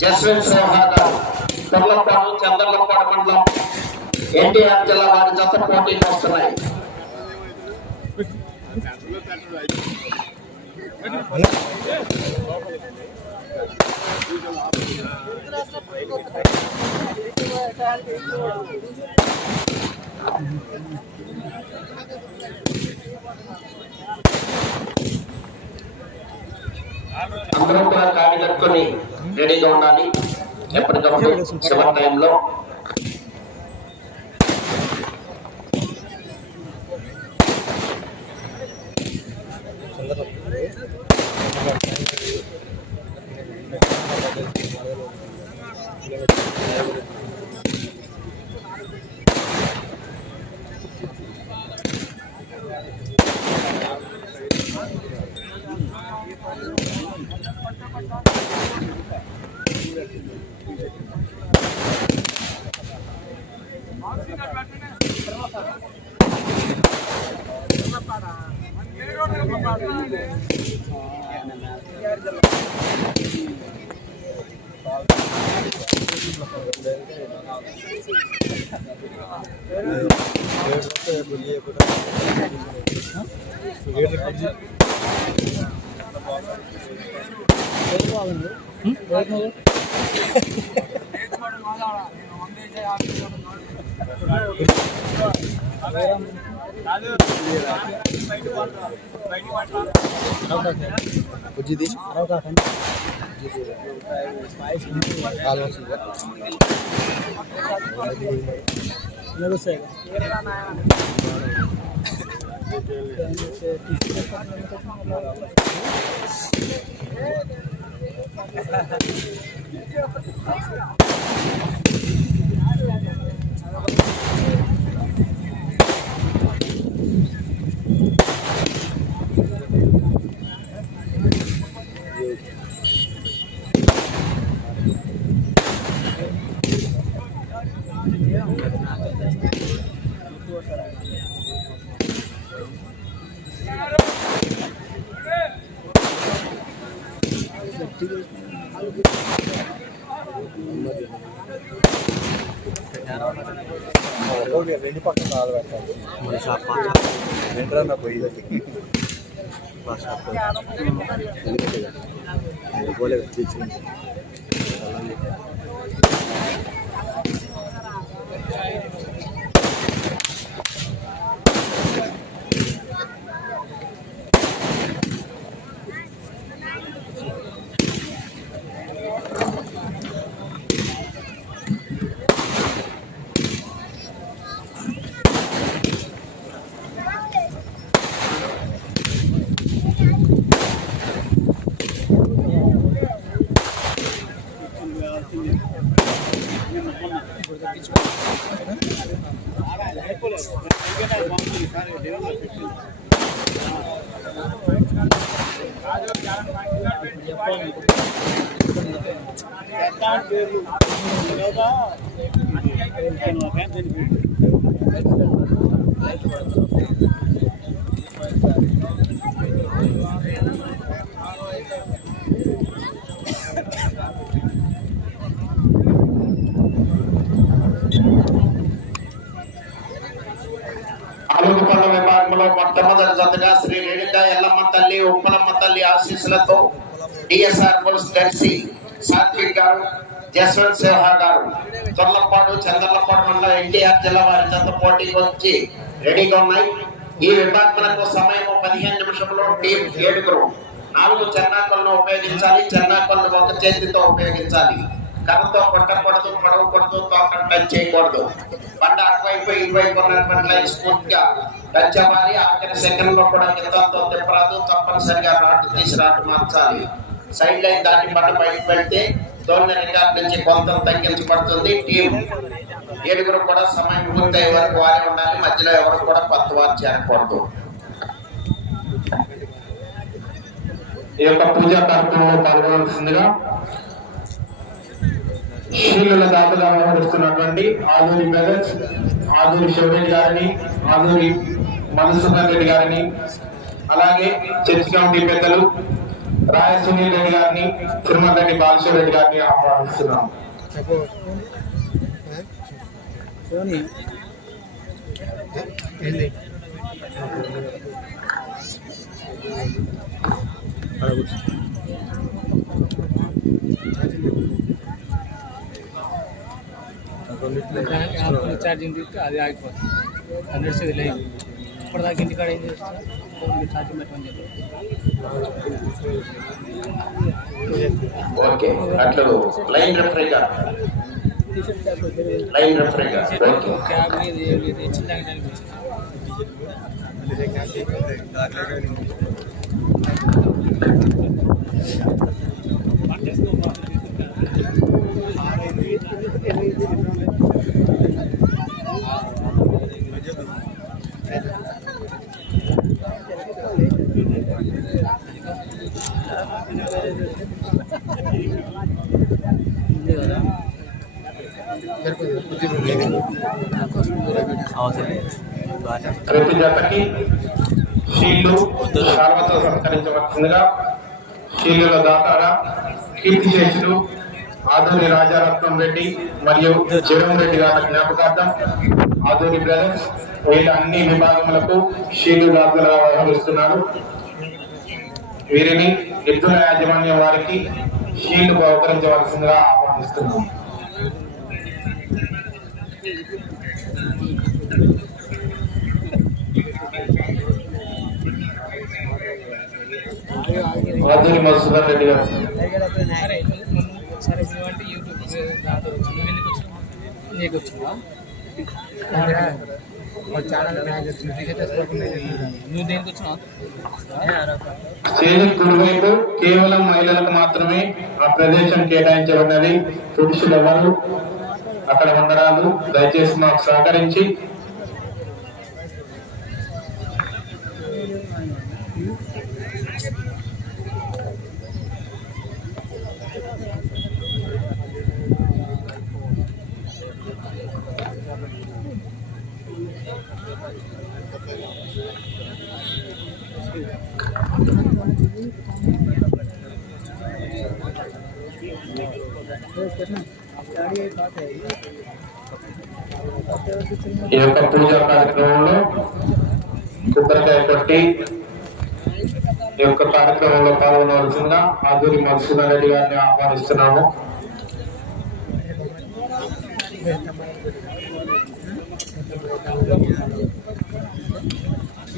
జస్వంత్ సింహా గారు తొర్లపాడు చంద్రలపాడు మండలం ఎన్టీఆర్ జిల్లా వారి జత పోటీకి వస్తున్నాయి. అందరూ కూడా కాడి కట్టుకొని రెడీగా ఉండాలి. ఎప్పటికప్పుడు చివరి టైంలో రెండు పక్కన కాలు పెట్టాలి. మన షాప్ వెంటనే పోయి పోలేదు అలుగుపల్ల విభాగంలో మొట్టమొదటి జతగా శ్రీ రేణుకా ఎల్లమ్మ తల్లి ఉప్పలమ్మ తల్లి ఆశీస్సులతో డిఎస్ఆర్ పోలీస్ దర్శి సాత్విక్ గారు జస్వంత్ సింహా గారు తొర్లపాడు చంద్రలపాడు మండలం ఎన్టీఆర్ జిల్లా వారి జత పోటీకి వచ్చి రెడీగా ఉన్నాయి. ఈ విభాగములకు సమయం 15 నిమిషంలో టీం 7 4 చెన్నాకలను ఉపయోగించాలి. చెన్నాకలను ఒక చేతితో ఉపయోగించాలి. కర్రతో కొట్టకూడదు, పడవకూడదు, తోక టచ్ చేయకూడదు. బండ అటువైపు ఇటువైపు ఉన్నటువంటి లైన్స్ పూర్తిగా టచ్ అవ్వాలి. ఆఖరి సెకండ్ లో కూడా కిందతో తిప్పరాదు. తప్పనిసరిగా రాటు తీసి రాటు మార్చాలి. సైడ్ లైన్ దాటి బండ బయటకు వెళ్తే తోలిన రికార్డ్ నుంచి కొంత తగ్గించబడుతుంది. టీం 7 కూడా సమయం పూర్తయ్యే వరకు వారే ఉండాలి. మధ్యలో ఎవరు కూడా కొత్త వారు చేరకూడదు. ఈ యొక్క పూజా కార్యక్రమంలో పాల్గొనాల్సిందిగా శీలుల దాతగా వ్యవహరిస్తున్నటువంటి ఆదూరి బ్రదర్స్, ఆదూరి శివరెడ్డి గారిని, ఆదూరి మధుసూదన్ రెడ్డి గారిని, అలాగే చర్చి కమిటీ పెద్దలు రాయ సునీల్ రెడ్డి గారిని, తిరుమల రెడ్డి బాలశ్వర్ రెడ్డి గారిని ఆహ్వానిస్తున్నాం. ఛార్జింగ్ తీస్తే అది ఆగిపోతుంది. 100 లైన్ ఇప్పటిదాకా ఇంటికాడ ఏం చేస్తాం, ఫోన్ ఛార్జింగ్ పెట్టమని చెప్పి. ఓకే, అట్లా లైన్ రెఫరీగా క్యాబ్ మీద చిన్నగా ప్రతి జతకి షీల్డ్ శాల్వతో సత్కరించవలసిందిగా షీల్డుల దాతారా కీర్తి చేసులు ఆదూరి రాజారత్నం రెడ్డి మరియు జగన్ రెడ్డి గారి జ్ఞాపకార్థం ఆదూరి బ్రదర్స్ వీళ్ళ అన్ని విభాగములకు షీల్డ్ దాతలుగా వ్యవహరిస్తున్నారు. వీరిని ఎద్దుల యాజమాన్యం వారికి షీల్డ్ బహుకరించవలసిందిగా ఆహ్వానిస్తున్నాం. ఆదూరి మధుసూదన్ రెడ్డి గారు స్టేజ్ కుడివైపు కేవలం మహిళలకు మాత్రమే ఆ ప్రదేశం కేటాయించబడినది. పురుషులు ఎవరు అక్కడ ఉండరాదు. దయచేసి మాకు సహకరించి ఈ యొక్క పూజా కార్యక్రమంలో కొబ్బరికాయ కొట్టి ఈ యొక్క కార్యక్రమంలో పాల్గొనవలసిందిగా ఆదూరి మధుసూదన్ రెడ్డి గారిని ఆహ్వానిస్తున్నాము.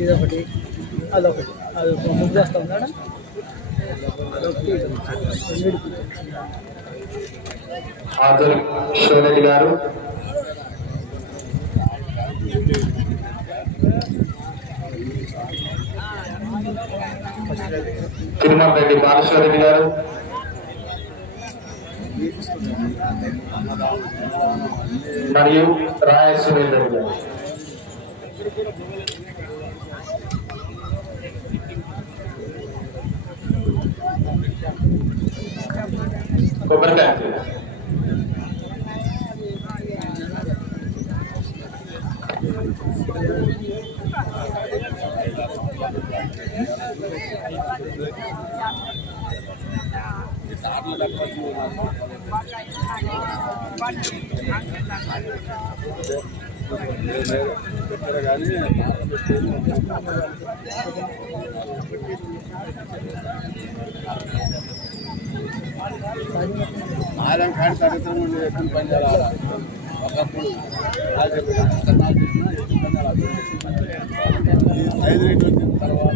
ఇదొకటి అదొకటి అది ముగ్గు చేస్తాం కదా. ఆదూరి శివరెడ్డి గారు, తిరుమల రెడ్డి బాలశ్వర్ రెడ్డి గారు, మరియు రాయ సునీల్ రెడ్డి గారు. కొబ్బరికాయ ఆదాయం కాడి తరగతి ఎప్పుడు పనిచేయాలి. ఒకప్పుడు 5 రేట్లు వచ్చిన తర్వాత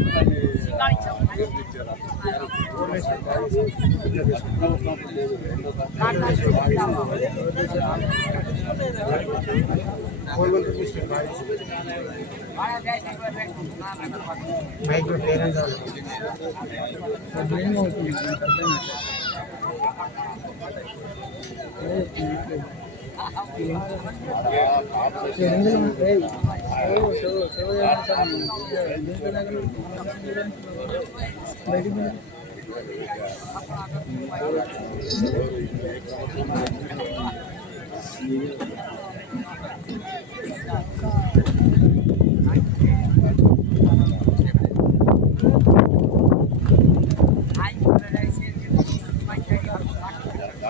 మైక్రో పేరెంట్స్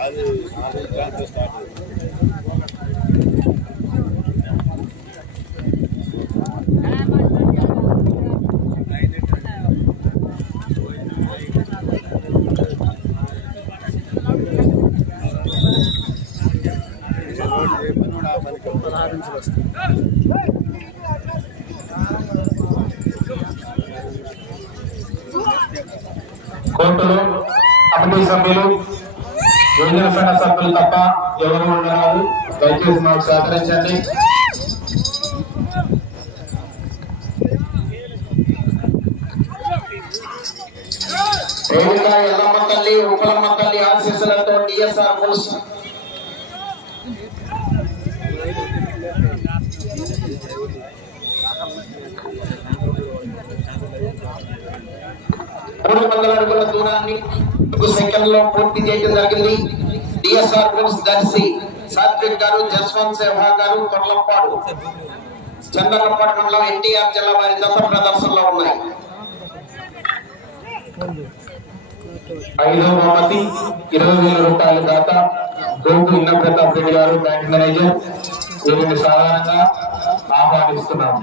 అది 4 గంటలకు స్టార్ట్. కోర్టులో కమిటీ సభ్యులు యోజన సంఘ సభ్యులు తప్ప ఎవరు ఉండరాదు. దయచేసి మాకు సహకరించండి. రేణుక ఎల్లమ్మ తల్లి ఉప్పలమ్మ తల్లి ఆశీస్సులతో డిఎస్ఆర్ బుల్స్ మూడు వందల అడుగుల దూరాన్ని 2 సెకండ్లో పూర్తి చేయడం జరిగింది. డిఎస్ఆర్ బుల్స్ దర్శి సాత్విక్ గారు, జస్వంత్ సేవా గారు, తొర్లపాడు చంద్రలపాడు మండలం ఎన్టీఆర్ జిల్లా వారి జత ప్రదర్శనలో ఉన్నాయి. 5వ బహుమతి 20,000 రూపాయల దాత గోపు ఇన్న ప్రతాప్ రెడ్డి గారు, బ్యాంక్ మేనేజర్. వీరిని సాధారణంగా ఆహ్వానిస్తున్నాము.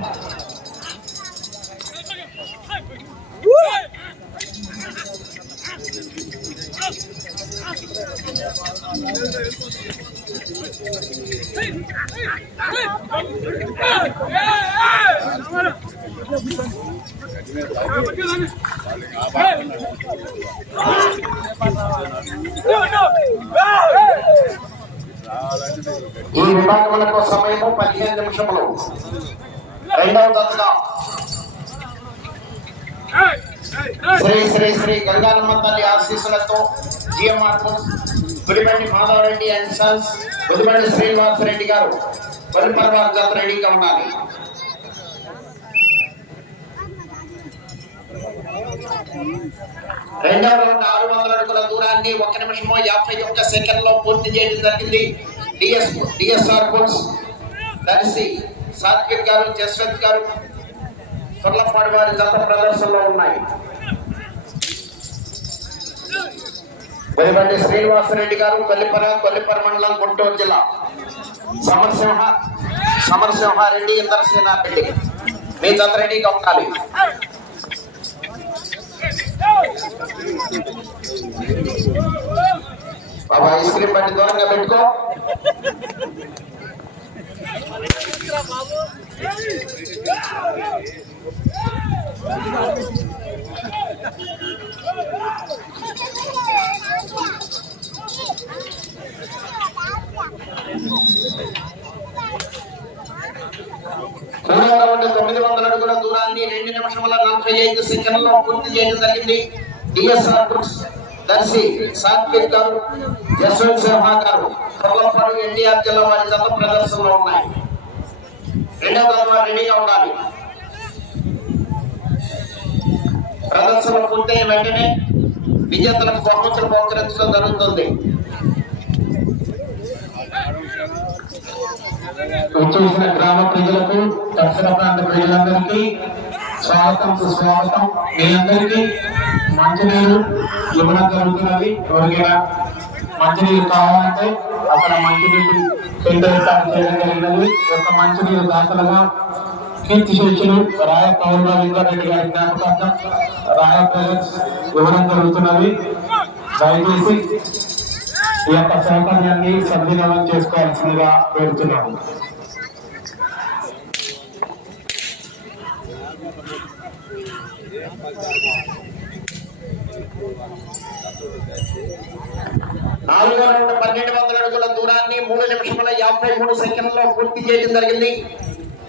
ఈ విభాగములకు సమయము 15 నిమిషములు. రెండవ దశగా శ్రీ శ్రీ శ్రీ గంగానమ్మ తల్లి ఆశీస్సులతో GMR Gudibandi Madhavareddy and sons, Gudibandi Srinivasareddy గారు బలిపర్వాల జత రెడీగా ఉండాలి. రెండవ రౌండ్ 600 అడుగుల దూరాన్ని 1 నిమిషము 51 సెకండ్లో పూర్తి చేయడం జరిగింది. డిఎస్ఆర్ బుల్స్ దర్శి సాత్విక్ గారు, జస్వంత్ గారు, తొర్లపాడు వారి జత ప్రదర్శనలో ఉన్నాయి. బలిబండి శ్రీనివాసరెడ్డి గారు, కొల్లిపర మండలం, గుంటూరు జిల్లా. సమరసింహారెడ్డి, ఇంద్రసేనారెడ్డి మీ జత రెడీగా ఉండాలి. బాబా ఐస్ క్రీమ్ బండి దూరంగా పెట్టుకో. మూడవ రౌండ్ 900 అడుగుల దూరాన్ని 2 నిమిషముల 45 సెకండ్లో పూర్తి చేయడం జరిగింది. డిఎస్ఆర్ బుల్స్ దర్శి సాత్విక్ గారు, యశ్వంత్ సేవా గారు, తొర్లపాడు ఎన్టీఆర్ జిల్లా వారి జత ప్రదర్శనలో ఉన్నాయి. రెండవ దశ రెడీగా ఉండాలి. ప్రదర్శన పూర్తయిన వెంటనే విజేతలకు బహుమతులు బహుకరించడం జరుగుతుంది. వచ్చేసిన గ్రామ ప్రజలకు, దక్షిణ ప్రాంత ప్రజలందరికీ స్వాగతం, సుస్వాగతం. మీ అందరికీ మంచినీరు ఇవ్వడం జరుగుతున్నది. ఎవరికైనా మంచినీరు కావాలంటే అక్కడ మంచినీరు ఏర్పాటు చేయడం జరిగినది. ఒక మంచినీరు దాతలుగా కీర్తి శేషులు రాయ పౌర్ణారెడ్డి గారి జ్ఞాపకార్థం రాయ ప్యాలెస్ ఇవ్వడం జరుగుతున్నది. దయచేసి ఈ యొక్క సౌకర్యాన్ని సద్వినియోగం చేసుకోవాల్సిందిగా కోరుతున్నాము. నాలుగో రౌండ్ 1200 అడుగుల దూరాన్ని 3 నిమిషముల 53 సెకండ్లో పూర్తి చేయడం జరిగింది.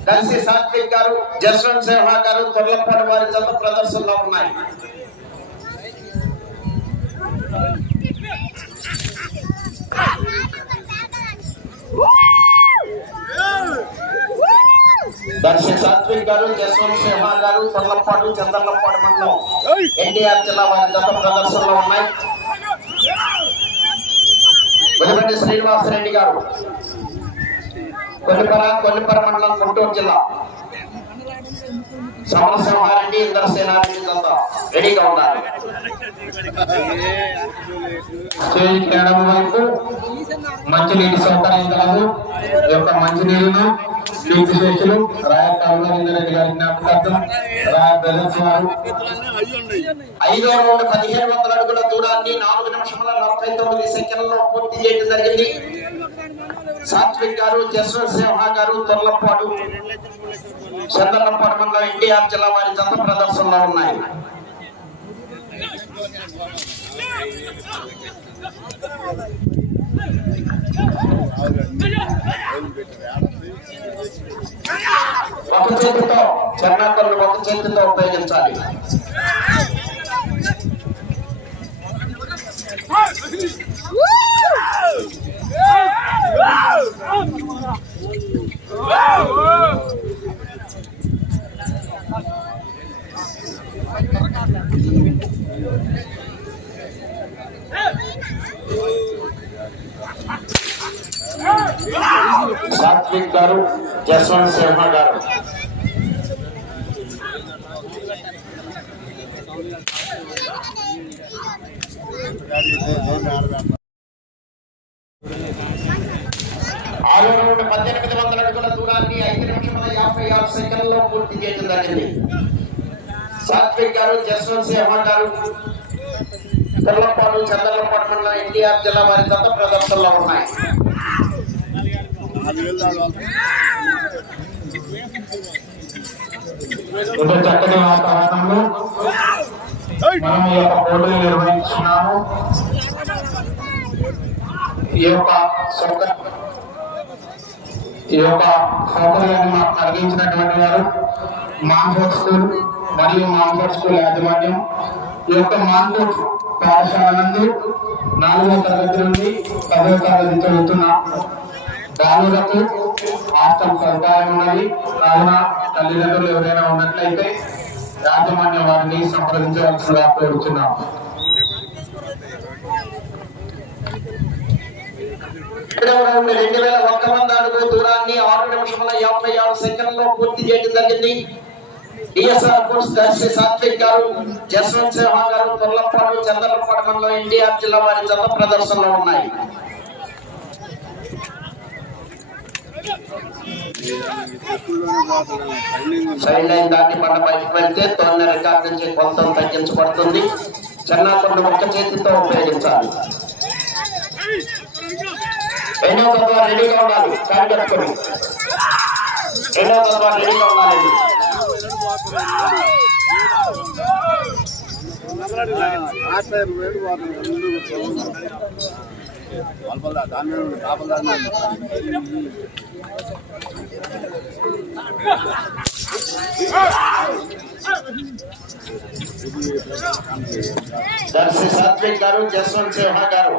దర్శి సాత్విక్ గారు, జస్వంత్ సేవా గారు, తొర్లపాడు వారి జత ప్రదర్శనలో ఉన్నాయి. దర్శి సాత్విక్ గారు, జస్వంత్ సేవా గారు, తొర్లపాడు చంద్రలపాడు మండలం ఎన్టీఆర్ జిల్లా వారి జత ప్రదర్శనలో ఉన్నాయి. బలిబండి శ్రీనివాసరెడ్డి గారు, కొల్లిపర మండలం, గుంటూరు జిల్లా. సమరసింహారెడ్డి ఇంద్రసేనారెడ్డి జత రెడీగా ఉన్నారు. స్టేజ్ ఎడమ వైపు మంచినీటి సౌకర్యం కలదు. ఈ యొక్క మంచినీరును నీటి శేషులు రాయకాల రెడ్డి గారి జ్ఞాపకార్థం రాయ బ్రదర్స్ వారు 5వ రౌండ్ 1500 అడుగుల దూరాన్ని 4 నిమిషముల 49 సెకండ్లలో పూర్తి చేయడం జరిగింది. సాత్విక్ గారు, జస్వంత్ సింహ గారు, తొర్లపాడు చంద్రలపాడు మండలం ఎన్టీఆర్ జిల్లా వారి జత ప్రదర్శనలో ఉన్నాయి. ఒక చేతితో చెన్నాకర్లు ఒక చేతితో ఉపయోగించాలి. సాత్విక్ గారు, జస్వంత్ సింహ గారు ఆరో రౌండ్ 1800 అడుగుల దూరాన్ని 5 నిమిషముల 56 సెకండ్లలో పూర్తి చేయడం జరిగింది. సాత్విక్ గారు, జస్వంత్ సింహ గారు తొర్లపాడు చంద్రలపాడు మండలం ఎన్టీఆర్ జిల్లా వారి జత ప్రదర్శనలో ఉన్నాయి. ఇంత చక్కటి వాతావరణంలో మనం ఈ యొక్క పోటీలు నిర్వహించున్నాము. ఈ యొక్క సౌకర్యాన్ని మాకు కలిగించినటువంటి వారు మాన్ఫోర్ట్ స్కూల్ మరియు మాన్ఫోర్ట్ స్కూల్ యాజమాన్యం. ఈ యొక్క మాన్ఫోర్ట్ పాఠశాల నందు 4వ తరగతి నుండి 10వ తరగతి చదువుతున్న బాలులకు హాస్టల్ సదుపాయం ఉన్నది. కావున తల్లిదండ్రులు ఎవరైనా ఉన్నట్లయితే యాజమాన్యం వారిని సంప్రదించవలసిందిగా కోరుతున్నాం. రౌండ్ 2001 అడుగుల దూరాన్ని 6 నిమిషముల 56 సెకండ్లలో పూర్తి చేయడం జరిగింది. డిఎస్ఆర్ కోర్స్ దర్శి సాత్విక్ గారు, జస్వంత్ సింహ గారు తొర్లపాడు చంద్రలపాడు మండలం ఎన్టీఆర్ జిల్లా వారి జత ప్రదర్శనలో ఉన్నాయి. సైడ్ లైన్ దాటి పంట బయటకు వెళ్తే తొందర రికార్డు నుంచి కొంత తగ్గించబడుతుంది. చెన్నాకొండ ఒక్క చేతితో ఉపయోగించాలి. రెండవ తత్వ రెడీగా ఉండాలి. కాలు కట్టుకొని రెండవ తత్వ రెడీగా ఉండాలి. దర్శి సాత్విక్ గారు, జస్వంత్ సింహ గారు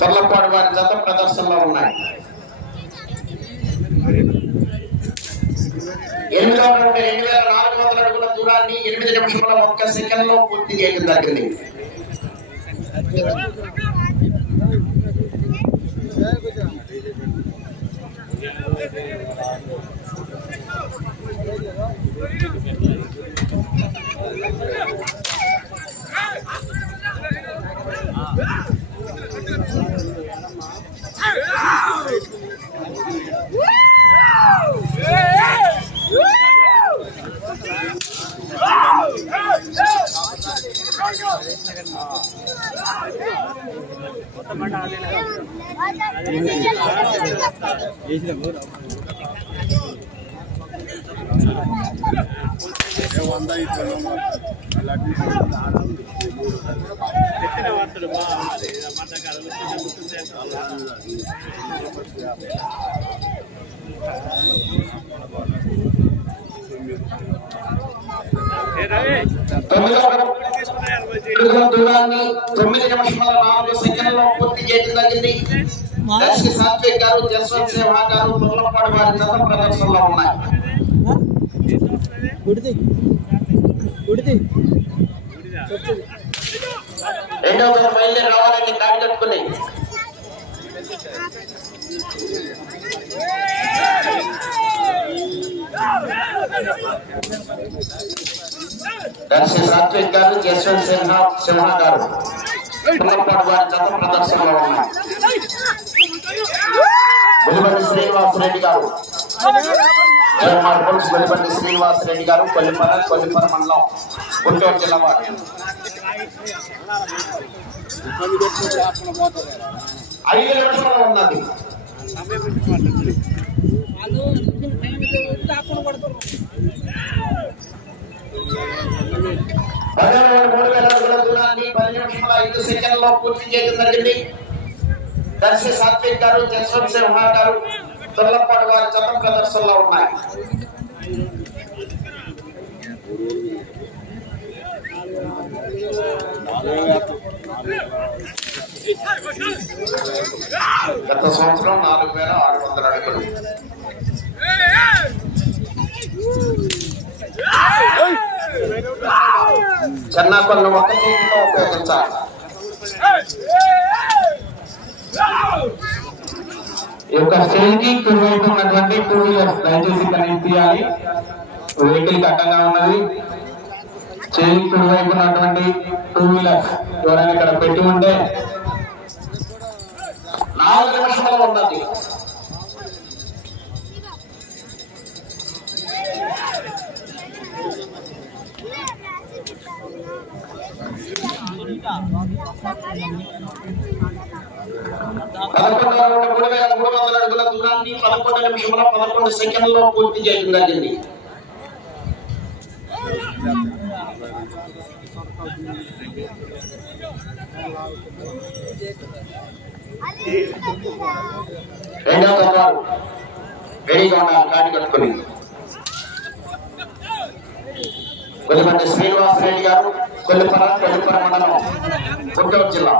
తొర్లపాడు వారి జత ప్రదర్శనలో ఉన్నాయి. 8వ రౌండ్ 2400 అడుగుల దూరాన్ని 8 నిమిషముల 1 సెకండ్లో పూర్తి చేయడం జరిగింది. దూరాన్ని 9 నిమిషముల 4 సెకండ్లలో పూర్తి చేయడం జరిగింది. దర్శి సాత్విక్ గారు, జస్వంత్ సింహ గారు తొర్లపాడు వారి జత ప్రదర్శనలో ఉన్నాయి. రెండవ తరం బయలుదేరి రావాలని కాలు కట్టుకుని దర్శి సాత్విక్ గారు, జస్వంత్ సింహ గారు పుల్లపాడు వారి జత ప్రదర్శనలో ఉన్నాయి. వెలుబండి శ్రీనివాసరెడ్డి గారు, వెలుబండి శ్రీనివాసరెడ్డి గారు, కొల్లిపర మండలం, గుంటూరు జిల్లా వారు. 5 నిమిషాలు ఉన్నది. దూరాన్ని 10 నిమిషాల 5 సెకండ్లో పూర్తి చేయడం జరిగింది. దర్శి సాత్విక్ గారు, జస్వంత్ సింహ గారు తుర్లపాడు వారి జత ప్రదర్శనలో ఉన్నాయి. గత సంవత్సరం 4600 అడుగులు. చెన్నాకొల్లు ఒక చేతితో ఉపయోగించాలి. ఈ యొక్క స్టేజ్కి కుడివైపు ఉన్నటువంటి 2 వీలర్స్ దయచేసి కనెక్ట్ చేయాలి. వెహికల్ అడ్డంగా ఉన్నది. స్టేజ్ కుడివైపు ఉన్నటువంటి 2 వీలర్స్ ఎవరైనా ఇక్కడ పెట్టి ఉంటే 4 నిమిషాలు ఉన్నది. పదకొండు 3,300 అడుగుల దూరాన్ని 11 నిమిషముల 11 సెకండ్లో పూర్తి చేయడం జరిగింది. రెండవ తరగతి రెడీగా ఉన్నారు. కాటి కట్టుకుని వెలుబండి శ్రీనివాసరెడ్డి గారు, కొల్లిపర మండలం, గుంటూరు జిల్లా,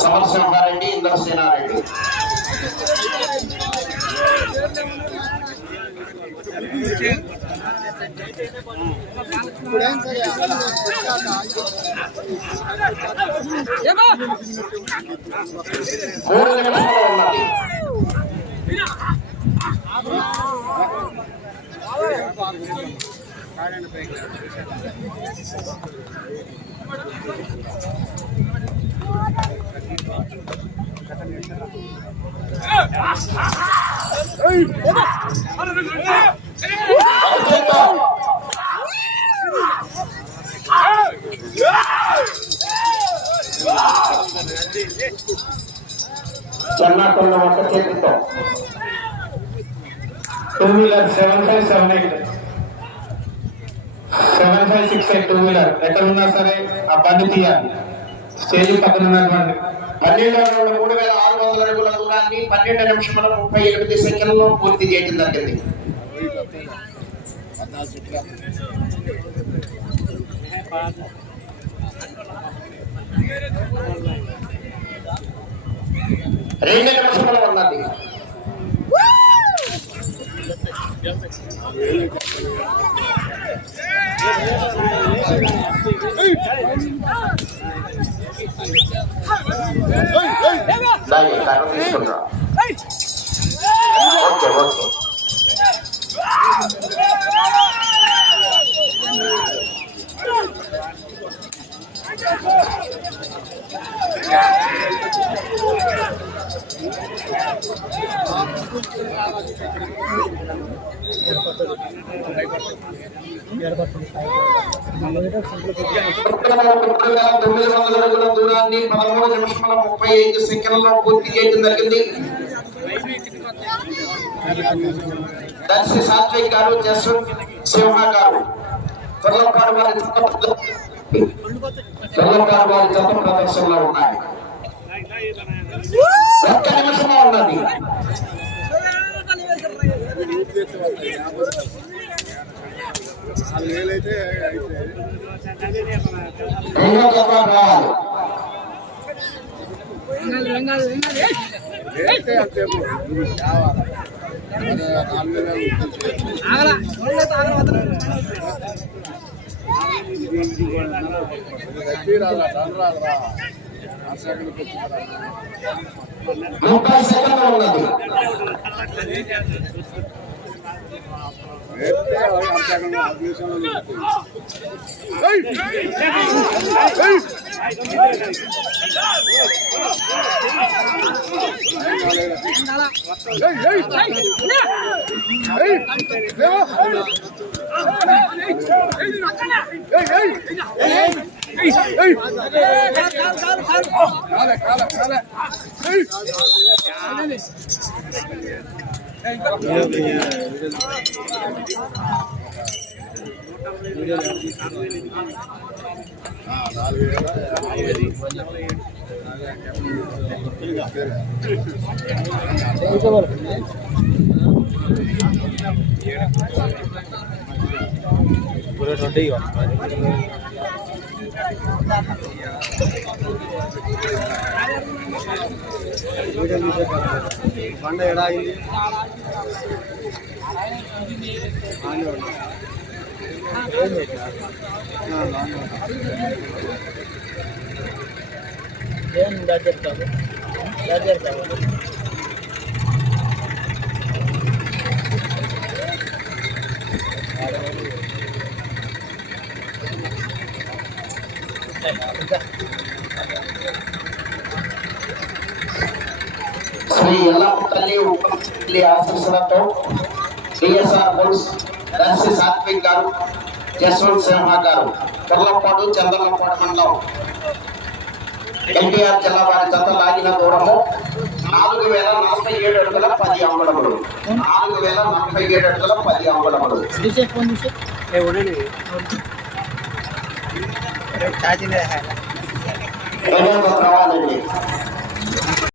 సమరసింహారెడ్డి, ఇంద్రసేనారెడ్డి. మూడు నిమిషాలు ఉన్నది. చెన్నాకొండ ఒక చేతితో 2 వీలర్ 7578 7568 2 వీలర్ ఎక్కడ ఉన్నా సరే ఆ బండి తీయాలి. స్టేజ్ పక్కన ఉన్నటువంటి 3,600 అడుగుల దూరాన్ని 12 నిమిషముల 38 సెకండ్లో పూర్తి చేయడం జరిగింది. రెండు నిమిషములు ఉన్నది. తీసుకుంటా. Okay okay. దూరాన్ని 13 నిమిషముల 35 సెకండ్లో పూర్తి చేయడం జరిగింది. దర్శి సాత్విక్ గారు, జస్వంత్ సింహ గారు తుర్లపాడు వారి జత ప్రదర్శనలో ఉన్నాయి. 1 నిమిషంలో ఉన్నది. రెండో జత రావాలి. బండ ఎడాయింది శ్రీ ఎల్లమ్మ తల్లి ఉపల్లి ఆశీస్సులతో డిఎస్ఆర్ బుల్స్ దర్శి సాత్విక్ గారు, జస్వంత్ సింహ గారు, తుర్లపాడు చంద్రలపాడు మండలం ఎన్టీఆర్ జిల్లా వారి జత లాగిన దూరము 4047 అడుగుల 10 అంగుళములు. 4047 అడుగుల 10 అంగుళములు. ప్రవాలండి.